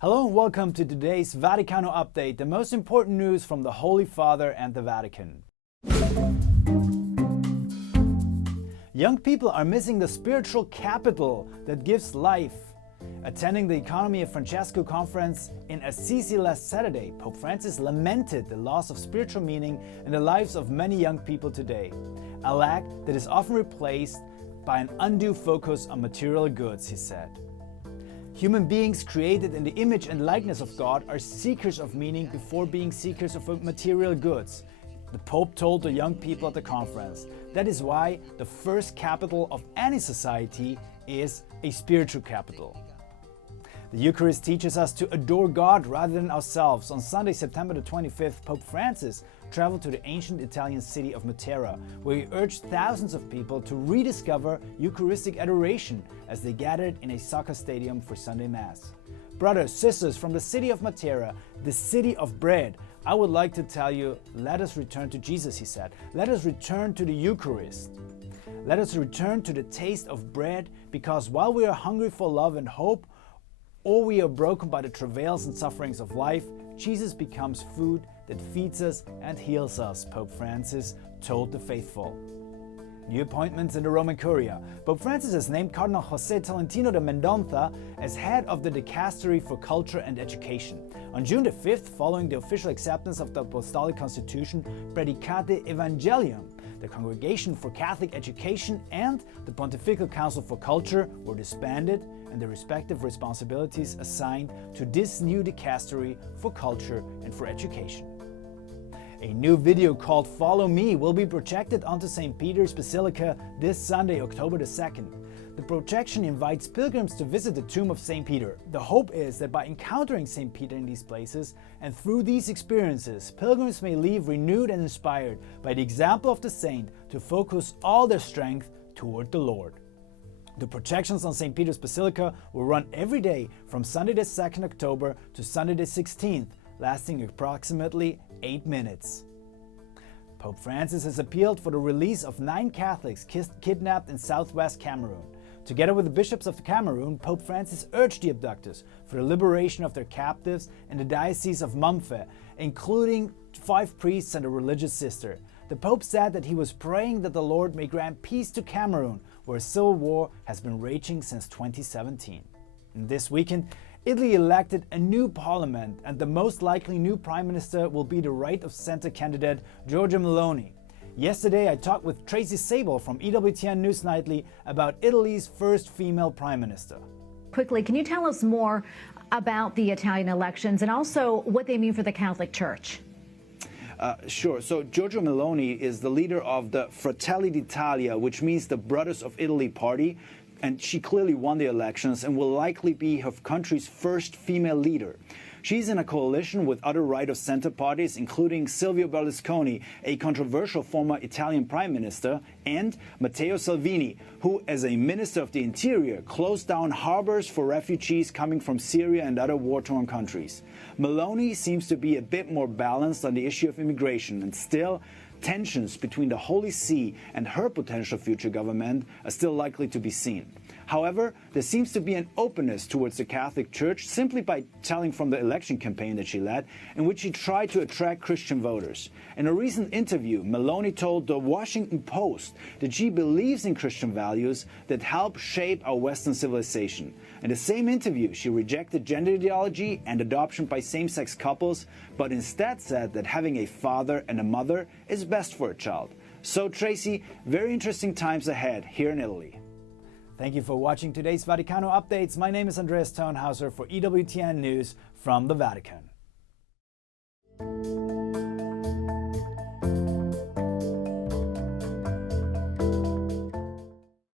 Hello and welcome to today's Vaticano update, the most important news from the Holy Father and the Vatican. Young people are missing the spiritual capital that gives life. Attending the Economy of Francesco conference in Assisi last Saturday, Pope Francis lamented the loss of spiritual meaning in the lives of many young people today, a lack that is often replaced by an undue focus on material goods, he said. Human beings created in the image and likeness of God are seekers of meaning before being seekers of material goods, the Pope told the young people at the conference. That is why the first capital of any society is a spiritual capital. The Eucharist teaches us to adore God rather than ourselves. On Sunday, September the 25th, Pope Francis traveled to the ancient Italian city of Matera, where he urged thousands of people to rediscover Eucharistic adoration as they gathered in a soccer stadium for Sunday Mass. Brothers, sisters from the city of Matera, the city of bread, I would like to tell you, let us return to Jesus, he said. Let us return to the Eucharist. Let us return to the taste of bread, because while we are hungry for love and hope, or we are broken by the travails and sufferings of life, Jesus becomes food that feeds us and heals us, Pope Francis told the faithful. New appointments in the Roman Curia. Pope Francis has named Cardinal José Tolentino de Mendoza as head of the Dicastery for Culture and Education. On June the 5th, following the official acceptance of the Apostolic Constitution Predicate Evangelium, the Congregation for Catholic Education and the Pontifical Council for Culture were disbanded and the respective responsibilities assigned to this new Dicastery for Culture and for Education. A new video called Follow Me will be projected onto St. Peter's Basilica this Sunday, October the 2nd. The projection invites pilgrims to visit the tomb of St. Peter. The hope is that by encountering St. Peter in these places and through these experiences, pilgrims may leave renewed and inspired by the example of the saint to focus all their strength toward the Lord. The projections on St. Peter's Basilica will run every day from Sunday the 2nd October to Sunday the 16th, lasting approximately 8 minutes. Pope Francis has appealed for the release of 9 Catholics kidnapped in southwest Cameroon. Together with the bishops of Cameroon, Pope Francis urged the abductors for the liberation of their captives in the Diocese of Mamfe, including 5 priests and a religious sister. The Pope said that he was praying that the Lord may grant peace to Cameroon, where a civil war has been raging since 2017. And this weekend, Italy elected a new parliament, and the most likely new prime minister will be the right-of-center candidate Giorgia Meloni. Yesterday, I talked with Tracy Sable from EWTN News Nightly about Italy's first female prime minister. Quickly, can you tell us more about the Italian elections and also what they mean for the Catholic Church? Sure. So Giorgia Meloni is the leader of the Fratelli d'Italia, which means the Brothers of Italy party. And she clearly won the elections and will likely be her country's first female leader. She's in a coalition with other right-of-center parties, including Silvio Berlusconi, a controversial former Italian prime minister, and Matteo Salvini, who, as a minister of the interior, closed down harbors for refugees coming from Syria and other war-torn countries. Meloni seems to be a bit more balanced on the issue of immigration, and still, tensions between the Holy See and her potential future government are still likely to be seen. However, there seems to be an openness towards the Catholic Church simply by telling from the election campaign that she led, in which she tried to attract Christian voters. In a recent interview, Meloni told the Washington Post that she believes in Christian values that help shape our Western civilization. In the same interview, she rejected gender ideology and adoption by same-sex couples, but instead said that having a father and a mother is best for a child. So, Tracy, very interesting times ahead here in Italy. Thank you for watching today's Vaticano updates. My name is Andreas Tonhauser for EWTN News from the Vatican.